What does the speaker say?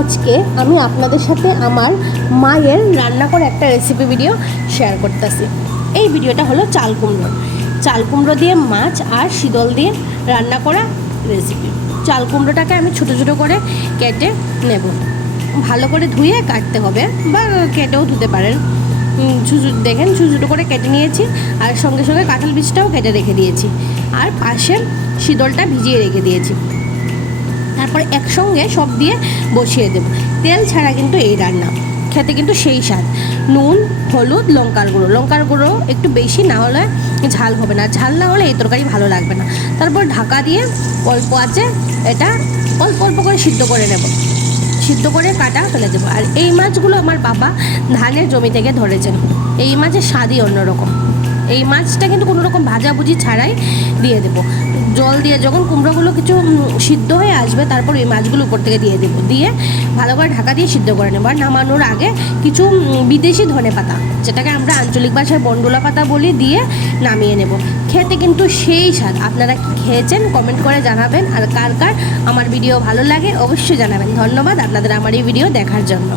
আজকে আমি আপনাদের সাথে আমার মায়ের রান্না করে একটা রেসিপি ভিডিও শেয়ার করতেছি। এই ভিডিওটা হলো চাল কুমড়ো দিয়ে মাছ আর শীতল দিয়ে রান্না করা রেসিপি। চাল কুমড়োটাকে আমি ছোটো ছোটো করে কেটে নেব, ভালো করে ধুয়ে কাটতে হবে বা কেটেও ধুতে পারেন। দেখেন ছোটো ছোটো করে কেটে নিয়েছি আর সঙ্গে সঙ্গে কাঁঠাল বীজটাও কেটে রেখে দিয়েছি আর পাশে শীতলটা ভিজিয়ে রেখে দিয়েছি। তারপর একসঙ্গে সব দিয়ে বসিয়ে দেব। তেল ছাড়া কিন্তু এই রান্না খেতে কিন্তু সেই স্বাদ। নুন, হলুদ, লঙ্কার গুঁড়ো একটু বেশি না হলে ঝাল হবে না, ঝাল না হলে এই তরকারি ভালো লাগবে না। তারপর ঢাকা দিয়ে অল্প আঁচে এটা অল্প অল্প করে সিদ্ধ করে নেব, সিদ্ধ করে কাটা ফেলে দেবো। আর এই মাছগুলো আমার বাবা ধানের জমি থেকে ধরেছেন। এই মাছের স্বাদই অন্যরকম। এই মাছটা কিন্তু কোনো রকম ভাজাভুজি ছাড়াই দিয়ে দেবো। জল দিয়ে যখন কুমড়োগুলো কিছু সিদ্ধ হয়ে আসবে তারপর এই মাছগুলো উপর থেকে দিয়ে দেবো, দিয়ে ভালো করে ঢাকা দিয়ে সিদ্ধ করে নেবো। আর নামানোর আগে কিছু বিদেশি ধনে পাতা, যেটাকে আমরা আঞ্চলিক ভাষায় বন্ডুলা পাতা বলি, দিয়ে নামিয়ে নেব। খেতে কিন্তু সেই স্বাদ। আপনারা কি খেয়েছেন কমেন্ট করে জানাবেন। আর কার কার আমার ভিডিও ভালো লাগে অবশ্যই জানাবেন। ধন্যবাদ আপনাদের আমার এই ভিডিও দেখার জন্য।